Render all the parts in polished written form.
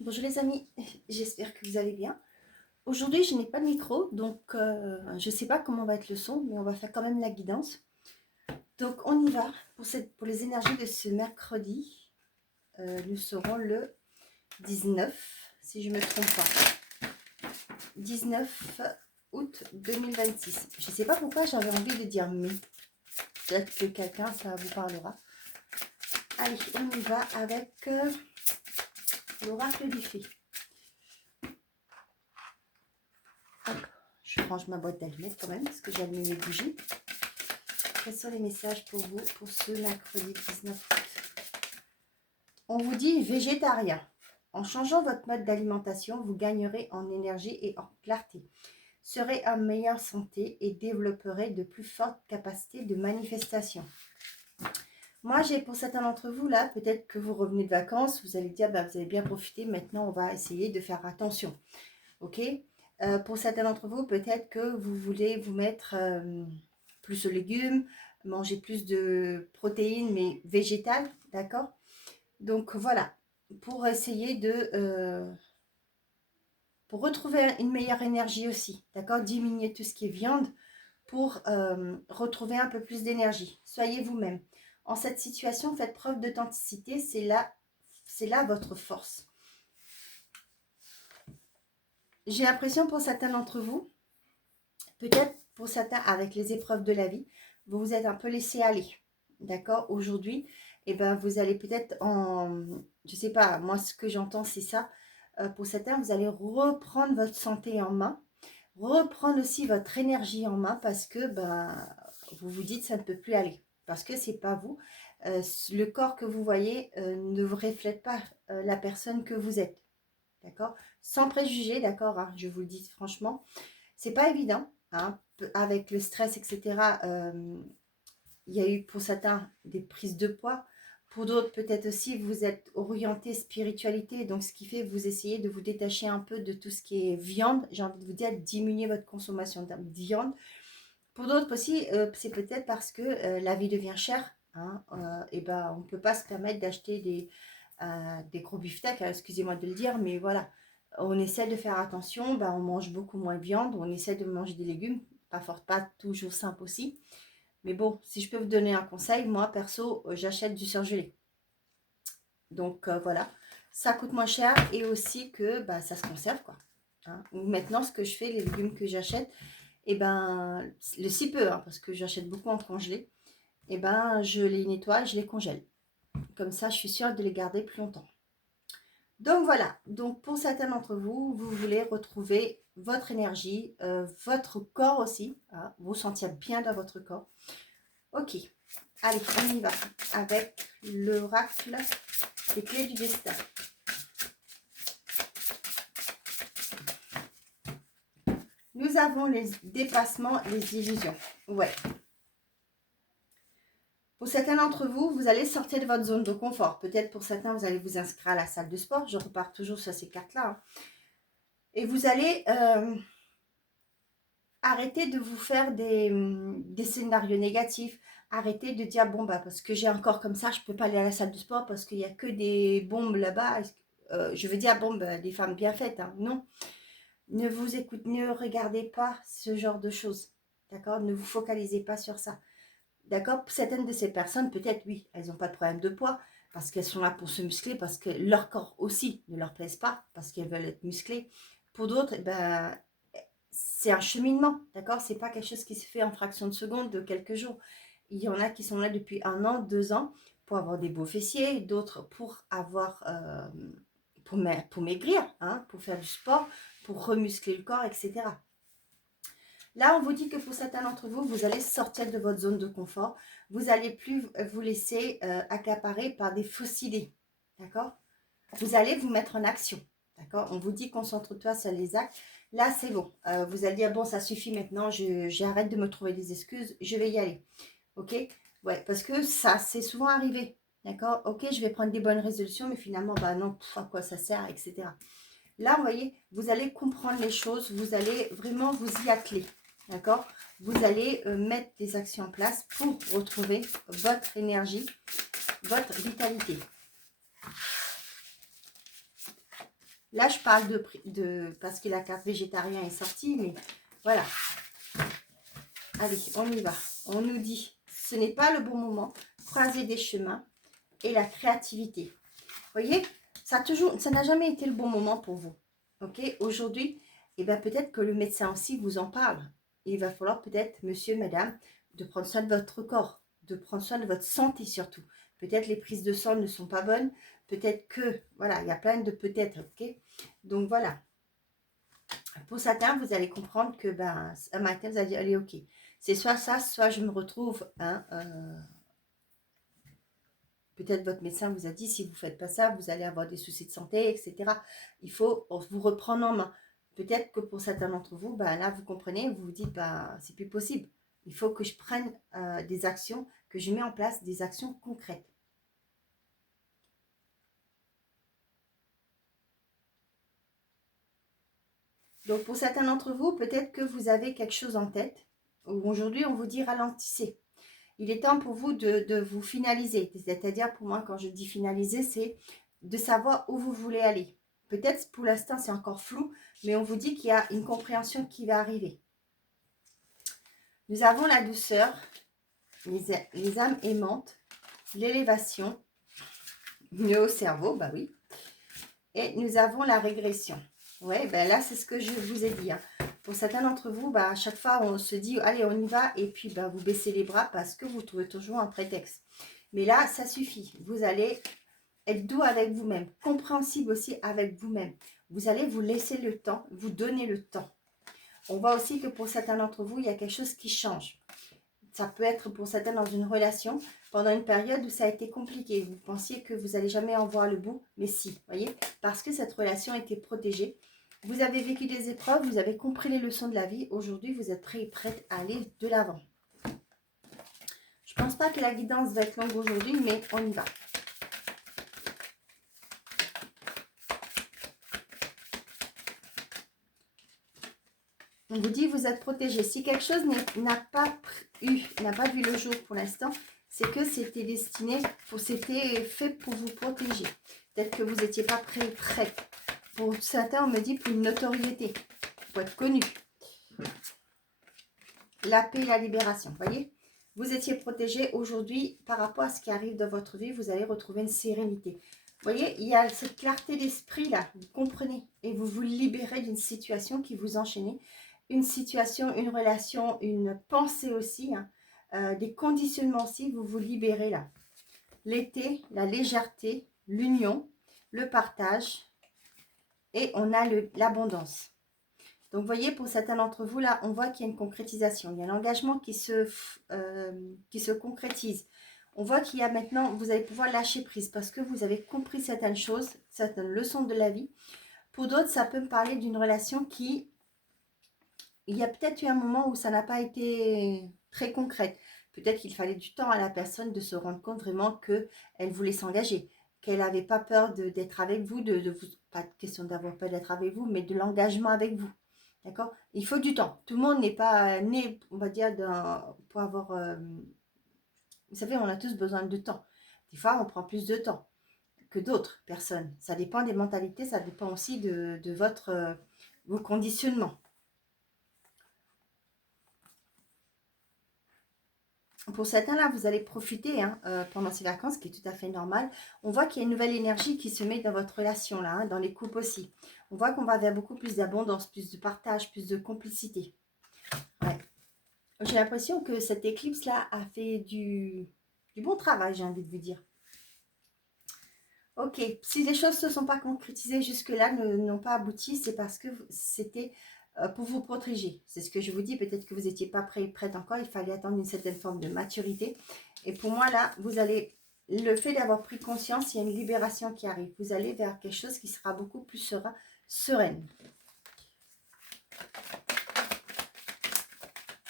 Bonjour les amis, j'espère que vous allez bien. Aujourd'hui, je n'ai pas de micro, donc je ne sais pas comment va être le son, mais on va faire quand même la guidance. Donc on y va pour les énergies de ce mercredi. Nous serons le 19, si je ne me trompe pas. 19 août 2026. Je ne sais pas pourquoi j'avais envie de dire mai. Peut-être que quelqu'un, ça vous parlera. Allez, on y va avec l'oracle du fée. Je range ma boîte d'allumettes quand même, parce que j'ai allumé mes bougies. Quels sont les messages pour vous pour ce mercredi 19 août? On vous dit végétarien. En changeant votre mode d'alimentation, vous gagnerez en énergie et en clarté. Serez en meilleure santé et développerez de plus fortes capacités de manifestation. Moi, j'ai pour certains d'entre vous, là, peut-être que vous revenez de vacances, vous allez dire, bah, vous avez bien profité, maintenant on va essayer de faire attention. Ok, pour certains d'entre vous, peut-être que vous voulez vous mettre plus de légumes, manger plus de protéines, mais végétales, d'accord? Donc voilà, pour essayer pour retrouver une meilleure énergie aussi, d'accord? Diminuer tout ce qui est viande pour retrouver un peu plus d'énergie. Soyez vous-même. En cette situation, faites preuve d'authenticité, c'est là votre force. J'ai l'impression pour certains d'entre vous, peut-être pour certains avec les épreuves de la vie, vous vous êtes un peu laissé aller, d'accord? Aujourd'hui, et ben vous allez peut-être je sais pas, moi ce que j'entends c'est ça. Pour certains, vous allez reprendre votre santé en main, reprendre aussi votre énergie en main parce que ben vous vous dites ça ne peut plus aller, parce que c'est pas vous. Le corps que vous voyez ne vous reflète pas la personne que vous êtes, d'accord? Sans préjugés, d'accord, hein, je vous le dis franchement. C'est pas évident, hein, avec le stress, etc. Il y a eu pour certains des prises de poids. Pour d'autres, peut-être aussi, vous êtes orienté spiritualité. Donc, ce qui fait que vous essayez de vous détacher un peu de tout ce qui est viande. J'ai envie de vous dire, diminuer votre consommation de viande. Pour d'autres aussi, c'est peut-être parce que la vie devient chère. Hein, et ben, on ne peut pas se permettre d'acheter des gros beefsteaks, hein, excusez-moi de le dire, mais voilà. On essaie de faire attention, ben, on mange beaucoup moins de viande, on essaie de manger des légumes, pas toujours simple aussi. Mais bon, si je peux vous donner un conseil, moi perso, j'achète du surgelé. Donc voilà, ça coûte moins cher et aussi que bah, ça se conserve quoi. Hein. Maintenant, ce que je fais, les légumes que j'achète, et ben le si peu, hein, parce que j'achète beaucoup en congelé, et ben je les nettoie, je les congèle. Comme ça, je suis sûre de les garder plus longtemps. Donc voilà, donc pour certains d'entre vous, vous voulez retrouver votre énergie, votre corps aussi, hein, vous sentir bien dans votre corps. Ok, allez, on y va avec l'oracle des clés du destin. Nous avons les dépassements, les illusions. Ouais. Pour certains d'entre vous, vous allez sortir de votre zone de confort. Peut-être pour certains, vous allez vous inscrire à la salle de sport. Je repars toujours sur ces cartes-là. Hein. Et vous allez arrêter de vous faire des scénarios négatifs. Arrêtez de dire, bon, bah, parce que j'ai un corps comme ça, je ne peux pas aller à la salle de sport parce qu'il n'y a que des bombes là-bas. Je veux dire, bombes, des femmes bien faites. Hein. Non. Ne regardez pas ce genre de choses. D'accord? Ne vous focalisez pas sur ça. D'accord? Certaines de ces personnes, peut-être, oui, elles n'ont pas de problème de poids parce qu'elles sont là pour se muscler, parce que leur corps aussi ne leur plaise pas, parce qu'elles veulent être musclées. Pour d'autres, ben, c'est un cheminement, d'accord? C'est pas quelque chose qui se fait en fraction de seconde, de quelques jours. Il y en a qui sont là depuis 1 an, 2 ans, pour avoir des beaux fessiers, d'autres pour avoir, pour maigrir, hein, pour faire du sport, pour remuscler le corps, etc. Là, on vous dit que pour certains d'entre vous, vous allez sortir de votre zone de confort. Vous n'allez plus vous laisser accaparer par des fausses idées. D'accord? Vous allez vous mettre en action. D'accord? On vous dit concentre-toi sur les actes. Là, c'est bon. Vous allez dire, bon, ça suffit maintenant. J'arrête de me trouver des excuses. Je vais y aller. OK? Ouais, parce que ça, c'est souvent arrivé. D'accord? OK, je vais prendre des bonnes résolutions, mais finalement, bah non, à quoi ça sert, etc. Là, vous voyez, vous allez comprendre les choses. Vous allez vraiment vous y atteler. D'accord? Vous allez mettre des actions en place pour retrouver votre énergie, votre vitalité. Là, je parle parce que la carte végétarien est sortie, mais voilà. Allez, on y va. On nous dit, ce n'est pas le bon moment, croiser des chemins et la créativité. Vous voyez, ça n'a jamais été le bon moment pour vous. Ok, aujourd'hui, eh bien, peut-être que le médecin aussi vous en parle. Il va falloir peut-être, monsieur, madame, de prendre soin de votre corps, de prendre soin de votre santé surtout. Peut-être les prises de sang ne sont pas bonnes, peut-être que, voilà, il y a plein de peut-être, ok. Donc voilà. Pour certains, vous allez comprendre que, ben, un matin, vous allez dire, allez, ok, c'est soit ça, soit je me retrouve, hein, peut-être votre médecin vous a dit, si vous ne faites pas ça, vous allez avoir des soucis de santé, etc. Il faut vous reprendre en main. Peut-être que pour certains d'entre vous, ben là, vous comprenez, vous vous dites, ben, c'est plus possible. Il faut que je prenne des actions, que je mets en place des actions concrètes. Donc, pour certains d'entre vous, peut-être que vous avez quelque chose en tête. Aujourd'hui, on vous dit ralentissez. Il est temps pour vous de vous finaliser. C'est-à-dire, pour moi, quand je dis finaliser, c'est de savoir où vous voulez aller. Peut-être pour l'instant, c'est encore flou, mais on vous dit qu'il y a une compréhension qui va arriver. Nous avons la douceur, les âmes aimantes, l'élévation, le haut cerveau, bah oui. Et nous avons la régression. Ouais, ben là, c'est ce que je vous ai dit. Hein. Pour certains d'entre vous, bah, à chaque fois, on se dit, allez, on y va, et puis bah, vous baissez les bras parce que vous trouvez toujours un prétexte. Mais là, ça suffit. Vous allez être doux avec vous-même, compréhensible aussi avec vous-même. Vous allez vous laisser le temps, vous donner le temps. On voit aussi que pour certains d'entre vous, il y a quelque chose qui change. Ça peut être pour certains dans une relation, pendant une période où ça a été compliqué. Vous pensiez que vous n'allez jamais en voir le bout, mais si, voyez, parce que cette relation était protégée. Vous avez vécu des épreuves, vous avez compris les leçons de la vie. Aujourd'hui, vous êtes prêt et prête à aller de l'avant. Je ne pense pas que la guidance va être longue aujourd'hui, mais on y va. On vous dit, vous êtes protégé. Si quelque chose n'a pas vu le jour pour l'instant, c'est que c'était destiné, c'était fait pour vous protéger. Peut-être que vous n'étiez pas prêt, prête. Pour certains, on me dit pour une notoriété, pour être connu. La paix et la libération, voyez. Vous étiez protégé. Aujourd'hui, par rapport à ce qui arrive dans votre vie, vous allez retrouver une sérénité. Vous voyez, il y a cette clarté d'esprit là, vous comprenez. Et vous vous libérez d'une situation qui vous enchaînait. Une situation, une relation, une pensée aussi, hein, des conditionnements aussi, vous vous libérez là. L'été, la légèreté, l'union, le partage et on a l'abondance. Donc, vous voyez, pour certains d'entre vous, là, on voit qu'il y a une concrétisation. Il y a l'engagement qui se concrétise. On voit qu'il y a maintenant, vous allez pouvoir lâcher prise parce que vous avez compris certaines choses, certaines leçons de la vie. Pour d'autres, ça peut me parler d'une relation qui, il y a peut-être eu un moment où ça n'a pas été très concrète. Peut-être qu'il fallait du temps à la personne de se rendre compte vraiment qu'elle voulait s'engager, qu'elle n'avait pas peur d'être avec vous, pas de question d'avoir peur d'être avec vous, mais de l'engagement avec vous. D'accord? Il faut du temps. Tout le monde n'est pas né, on va dire, pour avoir... vous savez, on a tous besoin de temps. Des fois, on prend plus de temps que d'autres personnes. Ça dépend des mentalités, ça dépend aussi de vos conditionnements. Pour certains, là, vous allez profiter hein, pendant ces vacances, ce qui est tout à fait normal. On voit qu'il y a une nouvelle énergie qui se met dans votre relation, là, hein, dans les couples aussi. On voit qu'on va vers beaucoup plus d'abondance, plus de partage, plus de complicité. Ouais. J'ai l'impression que cette éclipse-là a fait du bon travail, j'ai envie de vous dire. Ok, si les choses ne se sont pas concrétisées jusque-là, n'ont pas abouti, c'est parce que c'était pour vous protéger. C'est ce que je vous dis, peut-être que vous n'étiez pas prête encore, il fallait attendre une certaine forme de maturité. Et pour moi, là, vous allez, le fait d'avoir pris conscience, il y a une libération qui arrive. Vous allez vers quelque chose qui sera beaucoup plus sereine.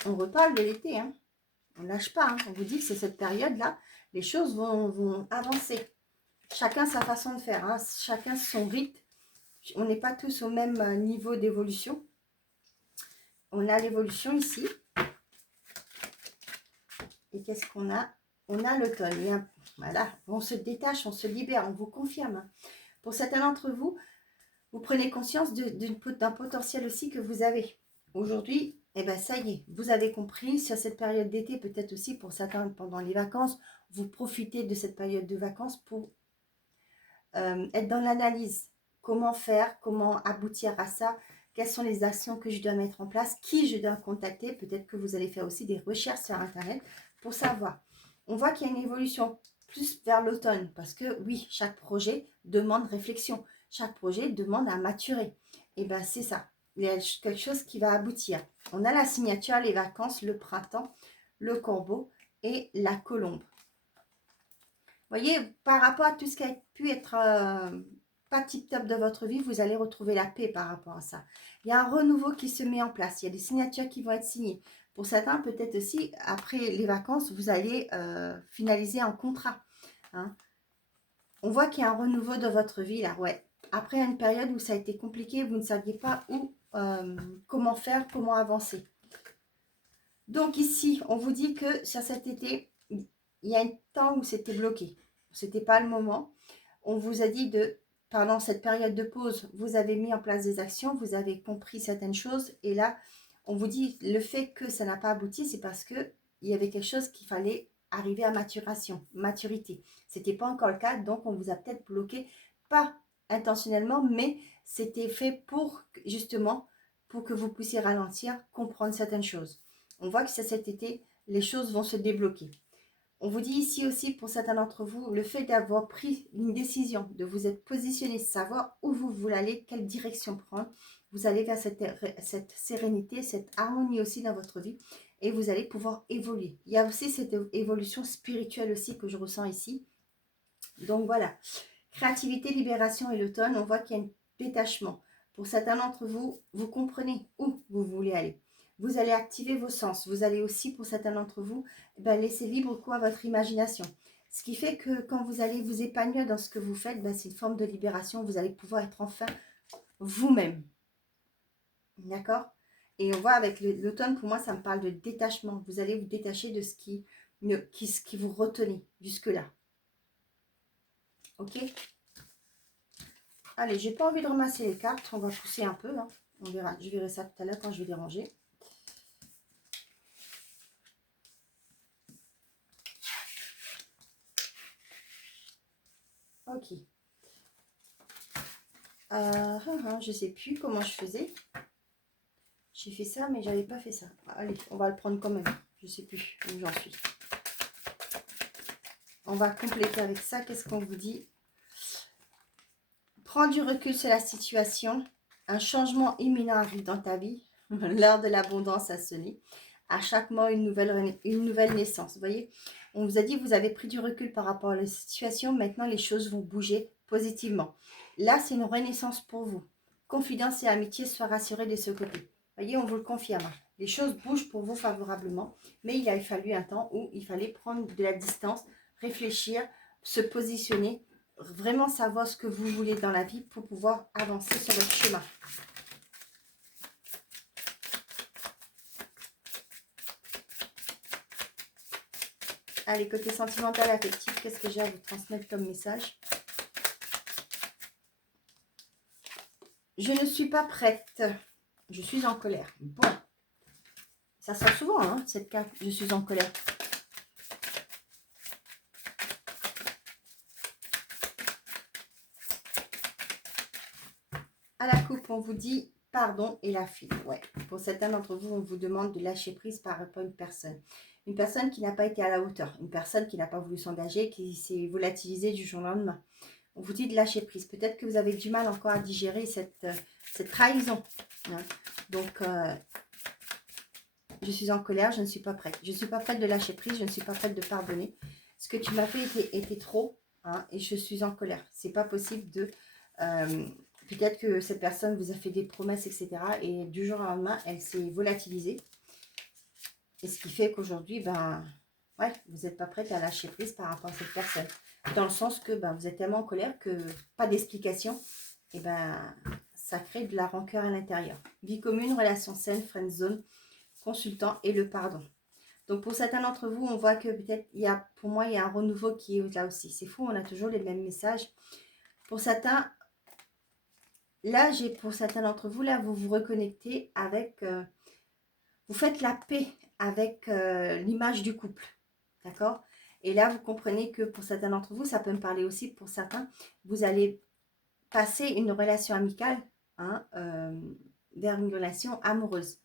On reparle de l'été, hein. On ne lâche pas, hein. On vous dit que c'est cette période-là, les choses vont avancer. Chacun sa façon de faire, hein. Chacun son rythme. On n'est pas tous au même niveau d'évolution. On a l'évolution ici. Et qu'est-ce qu'on a? On a l'automne. Voilà, on se détache, on se libère, on vous confirme. Pour certains d'entre vous, Vous prenez conscience d'un potentiel aussi que vous avez. Aujourd'hui, eh ben, ça y est, vous avez compris, sur cette période d'été, peut-être aussi pour certains pendant les vacances, vous profitez de cette période de vacances pour être dans l'analyse. Comment faire, comment aboutir à ça, quelles sont les actions que je dois mettre en place, qui je dois contacter. Peut-être que vous allez faire aussi des recherches sur Internet pour savoir. On voit qu'il y a une évolution plus vers l'automne parce que oui, chaque projet demande réflexion. Chaque projet demande à maturer. Et bien, c'est ça. Il y a quelque chose qui va aboutir. On a la signature, les vacances, le printemps, le corbeau et la colombe. Voyez, par rapport à tout ce qui a pu être pas tip-top de votre vie, vous allez retrouver la paix par rapport à ça. Il y a un renouveau qui se met en place. Il y a des signatures qui vont être signées. Pour certains, peut-être aussi, après les vacances, vous allez finaliser un contrat. Hein. On voit qu'il y a un renouveau dans votre vie, là, ouais. Après une période où ça a été compliqué, vous ne saviez pas où, comment faire, comment avancer. Donc ici, on vous dit que sur cet été, il y a un temps où c'était bloqué. Ce n'était pas le moment. On vous a dit de, pendant cette période de pause, vous avez mis en place des actions, vous avez compris certaines choses. Et là, on vous dit le fait que ça n'a pas abouti, c'est parce qu'il y avait quelque chose qu'il fallait arriver à maturité. Ce n'était pas encore le cas, donc on vous a peut-être bloqué, pas intentionnellement, mais c'était fait pour, justement, pour que vous puissiez ralentir, comprendre certaines choses. On voit que c'est cet été, les choses vont se débloquer. On vous dit ici aussi, pour certains d'entre vous, le fait d'avoir pris une décision, de vous être positionné, savoir où vous voulez aller, quelle direction prendre, vous allez vers cette sérénité, cette harmonie aussi dans votre vie et vous allez pouvoir évoluer. Il y a aussi cette évolution spirituelle aussi que je ressens ici. Donc voilà, créativité, libération et l'automne, on voit qu'il y a un détachement. Pour certains d'entre vous, vous comprenez où vous voulez aller. Vous allez activer vos sens. Vous allez aussi, pour certains d'entre vous, laisser libre cours à votre imagination. Ce qui fait que quand vous allez vous épanouir dans ce que vous faites, c'est une forme de libération. Vous allez pouvoir être enfin vous-même. D'accord? Et on voit avec l'automne, pour moi, ça me parle de détachement. Vous allez vous détacher de ce qui vous retenait jusque-là. Ok? Allez, j'ai pas envie de ramasser les cartes. On va pousser un peu. Hein. On verra. Je verrai ça tout à l'heure quand je vais les ranger. Ok. Je sais plus comment je faisais. J'ai fait ça, mais j'avais pas fait ça. Allez, on va le prendre quand même. Je sais plus où j'en suis. On va compléter avec ça. Qu'est-ce qu'on vous dit? Prends du recul sur la situation. Un changement imminent arrive dans ta vie. L'heure de l'abondance a sonné. À chaque mois, une nouvelle naissance. Vous voyez, on vous a dit, vous avez pris du recul par rapport à la situation. Maintenant, les choses vont bouger positivement. Là, c'est une renaissance pour vous. Confidence et amitié, soient rassurés de ce côté. Vous voyez, on vous le confirme. Les choses bougent pour vous favorablement. Mais il a fallu un temps où il fallait prendre de la distance, réfléchir, se positionner, vraiment savoir ce que vous voulez dans la vie pour pouvoir avancer sur votre chemin. Allez, côté sentimental, affectif, qu'est-ce que j'ai à vous transmettre comme message? Je ne suis pas prête. Je suis en colère. Bon. Ça sort souvent, hein, cette carte. Je suis en colère. À la coupe, on vous dit pardon et la fuite. Ouais. Pour certains d'entre vous, on vous demande de lâcher prise par rapport à une personne. Une personne qui n'a pas été à la hauteur. Une personne qui n'a pas voulu s'engager, qui s'est volatilisée du jour au lendemain. On vous dit de lâcher prise. Peut-être que vous avez du mal encore à digérer cette trahison. Hein. Donc, je suis en colère, je ne suis pas prête. Je ne suis pas prête de lâcher prise, je ne suis pas prête de pardonner. Ce que tu m'as fait était trop, hein, et je suis en colère. C'est pas possible de... peut-être que cette personne vous a fait des promesses, etc. Et du jour au lendemain, elle s'est volatilisée. Et ce qui fait qu'aujourd'hui, ouais, vous n'êtes pas prête à lâcher prise par rapport à cette personne. Dans le sens que vous êtes tellement en colère que pas d'explication. Et ça crée de la rancœur à l'intérieur. Vie commune, relation saine, friend zone, consultant et le pardon. Donc pour certains d'entre vous, on voit que peut-être pour moi, il y a un renouveau qui est là aussi. C'est fou, on a toujours les mêmes messages. Pour certains, Là, j'ai pour certains d'entre vous, là, vous vous reconnectez avec... vous faites la paix avec l'image du couple. D'accord? Et là, vous comprenez que pour certains d'entre vous, ça peut me parler aussi pour certains, vous allez passer une relation amicale hein, vers une relation amoureuse.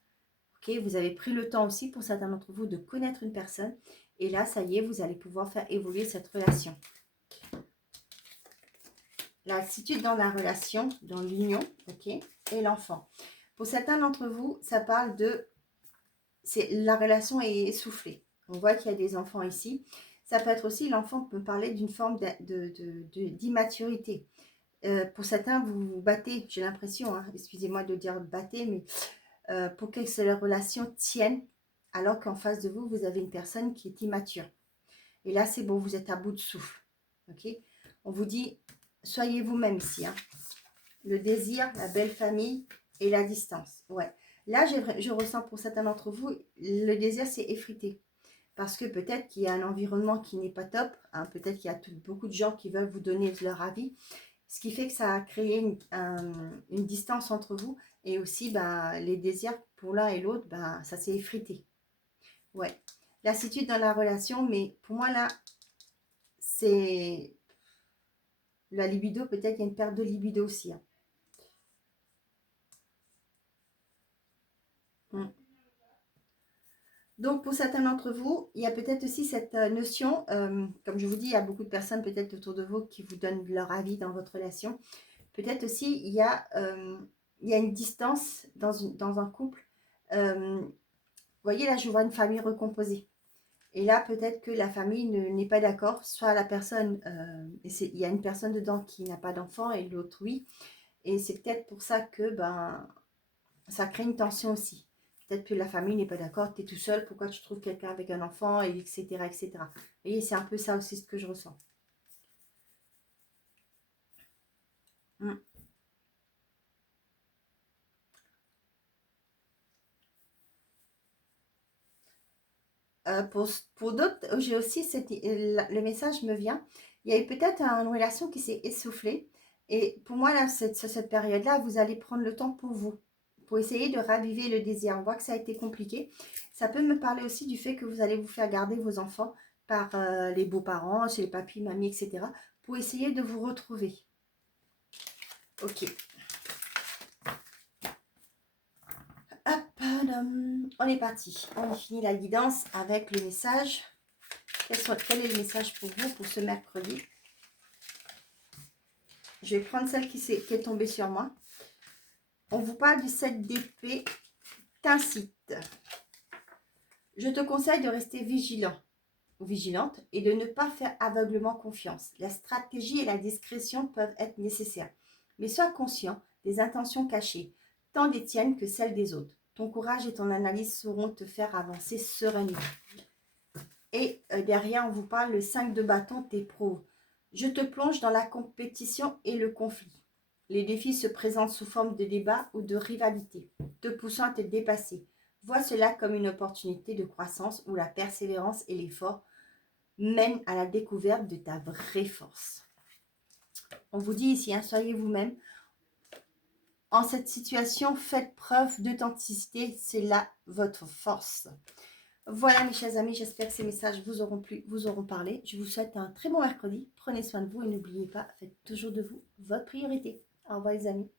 Ok? Vous avez pris le temps aussi pour certains d'entre vous de connaître une personne. Et là, ça y est, vous allez pouvoir faire évoluer cette relation. L'attitude dans la relation, dans l'union, ok, et l'enfant. Pour certains d'entre vous, ça parle de... la relation est essoufflée. On voit qu'il y a des enfants ici. Ça peut être aussi, l'enfant peut parler d'une forme d'immaturité. Pour certains, vous vous battez, j'ai l'impression, hein, excusez-moi de dire battez, mais pour que la relation tienne, alors qu'en face de vous, vous avez une personne qui est immature. Et là, c'est bon, vous êtes à bout de souffle. Ok? On vous dit, soyez vous-même ici. Hein. Le désir, la belle famille et la distance. Ouais. Là, je ressens pour certains d'entre vous, le désir s'est effrité. Parce que peut-être qu'il y a un environnement qui n'est pas top. Hein, peut-être qu'il y a beaucoup de gens qui veulent vous donner leur avis. Ce qui fait que ça a créé une distance entre vous. Et aussi, ben, les désirs pour l'un et l'autre, ben, ça s'est effrité. Ouais. Lassitude dans la relation, mais pour moi, là, c'est la libido. Peut-être qu'il y a une perte de libido aussi. Hein. Mm. Donc, pour certains d'entre vous, il y a peut-être aussi cette notion, comme je vous dis, il y a beaucoup de personnes peut-être autour de vous qui vous donnent leur avis dans votre relation. Peut-être aussi, il y a une distance dans un couple. Vous voyez, là, je vois une famille recomposée. Et là, peut-être que la famille n'est pas d'accord. Soit la personne, il y a une personne dedans qui n'a pas d'enfant et l'autre, oui. Et c'est peut-être pour ça que ben, ça crée une tension aussi. Peut-être que la famille n'est pas d'accord, tu es tout seul, pourquoi tu trouves quelqu'un avec un enfant, et etc. etc. Vous voyez, c'est un peu ça aussi ce que je ressens. Mm. Pour d'autres, j'ai aussi le message me vient. Il y a eu peut-être une relation qui s'est essoufflée. Et pour moi, là, sur cette période-là, vous allez prendre le temps pour vous, pour essayer de raviver le désir. On voit que ça a été compliqué. Ça peut me parler aussi du fait que vous allez vous faire garder vos enfants par les beaux-parents, chez les papis, mamies, etc. pour essayer de vous retrouver. Ok. Hop, on est parti. On a fini la guidance avec le message. Quel est le message pour vous pour ce mercredi? Je vais prendre celle qui est tombée sur moi. On vous parle du 7 d'épée. T'incite. Je te conseille de rester vigilant ou vigilante et de ne pas faire aveuglement confiance. La stratégie et la discrétion peuvent être nécessaires. Mais sois conscient des intentions cachées, tant des tiennes que celles des autres. Ton courage et ton analyse sauront te faire avancer sereinement. Et derrière, on vous parle le 5 de bâton t'éprouve. Je te plonge dans la compétition et le conflit. Les défis se présentent sous forme de débat ou de rivalité, te poussant à te dépasser. Vois cela comme une opportunité de croissance où la persévérance et l'effort mènent à la découverte de ta vraie force. On vous dit ici, hein, soyez vous-même. En cette situation, faites preuve d'authenticité, c'est là votre force. Voilà mes chers amis, j'espère que ces messages vous auront plu, vous auront parlé. Je vous souhaite un très bon mercredi. Prenez soin de vous et n'oubliez pas, faites toujours de vous votre priorité. Au revoir les amis.